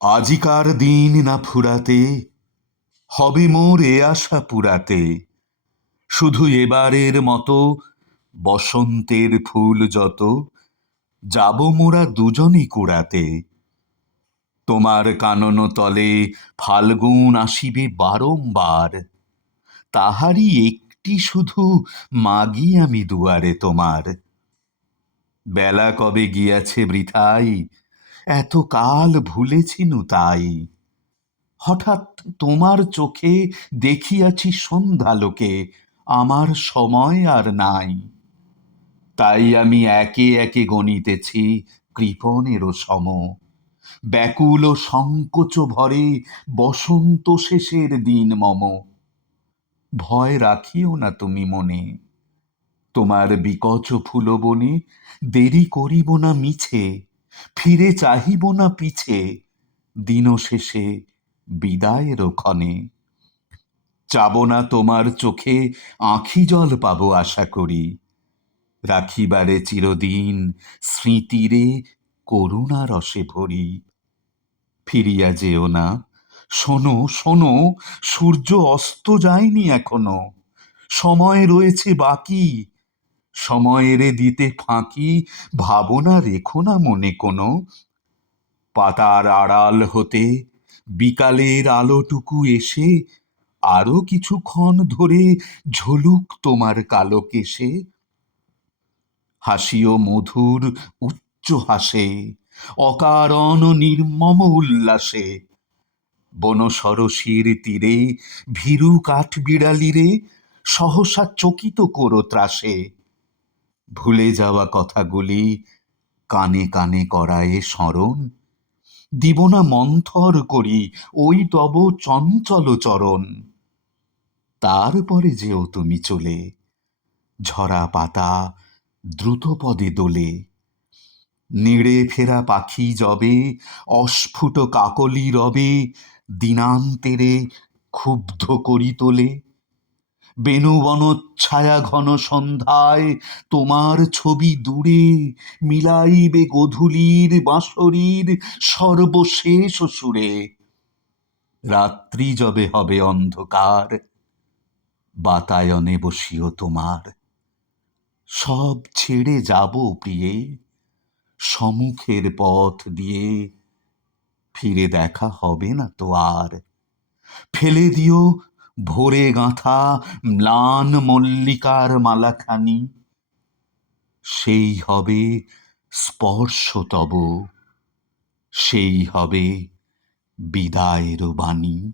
আজিকার দিন না ফুরাতে, হবে মোর এ আশা পুরাতে। শুধু এবারের মতো, বসন্তের ফুল যত, যাব মোরা দুজনে কুড়াতে। তোমার কানন তলে ফাল্গুন আসিবে বারংবার, তাহারই একটি শুধু মাগি আমি দুয়ারে তোমার। বেলা কবে গিয়াছে বৃথাই এত কাল ভুলেছিনু তাই। হঠাৎ তোমার চোখে দেখিয়াছি সন্ধ্যালোকে আমার সময় আর নাই। তাই আমি একে একে গণিতেছি কৃপণেরও সম। ব্যাকুল ও সংকোচ ভরে বসন্ত শেষের দিন মম। ভয় রাখিও না তুমি মনে। তোমার বিকচ ফুলবনে দেরি করিব না মিছে। ফিরে চাহিব না পিছে দিন শেষে বিদায়ের ক্ষণে। চাব না তোমার চোখে, আঁখি জল পাবো আশা করি। রাখিবারে চিরদিন স্মৃতিরে করুণা রসে ভরি। ফিরিয়া যেও না, শোনো শোনো, সূর্য অস্ত যায়নি এখনও। সময় রয়েছে বাকি সময়েরে দিতে ফাঁকি ভাবনা রেখো না মনে কোনো। পাতার আড়াল হতে বিকালের আলোটুকু এসে আরও কিছুক্ষণ ধরে ঝলুক তোমার কালো কেশে। হাসিও মধুর উচ্চ হাসে, অকারণ নির্মম উল্লাসে। বন সরসীর তীরে ভীরু কাঠ বিড়ালিরে সহসা চকিত করো ত্রাসে। ভুলে যাওয়া কথাগুলি কানে কানে করায় স্মরণ। দিব না মন্থর করি, ওই তব চঞ্চল চরণ। তারপরে যেও তুমি চলে, ঝরা পাতা দ্রুত পদে দোলে। নেড়ে ফেরা পাখি যবে অস্ফুট কাকলি রবে, দিনান্তেরে ক্ষুব্ধ করি তোলে। বেণুবন ছায়া ঘন সন্ধ্যায় তোমার ছবি দূরে মিলাইবে গধূলির বাঁশরীর সর্বশেষ সুরে। রাত্রি যবে হবে অন্ধকার, বাতায়নে বসিও তোমার। সব ছেড়ে যাব প্রিয়ে, সম্মুখের পথ দিয়ে ফিরে দেখা হবে না তো আর। ফেলে দিও ভোরে গাঁথা ম্লান মল্লিকার মালাখানি। সেই হবে স্পর্শ তব সেই হবে বিদায়ের বাণী।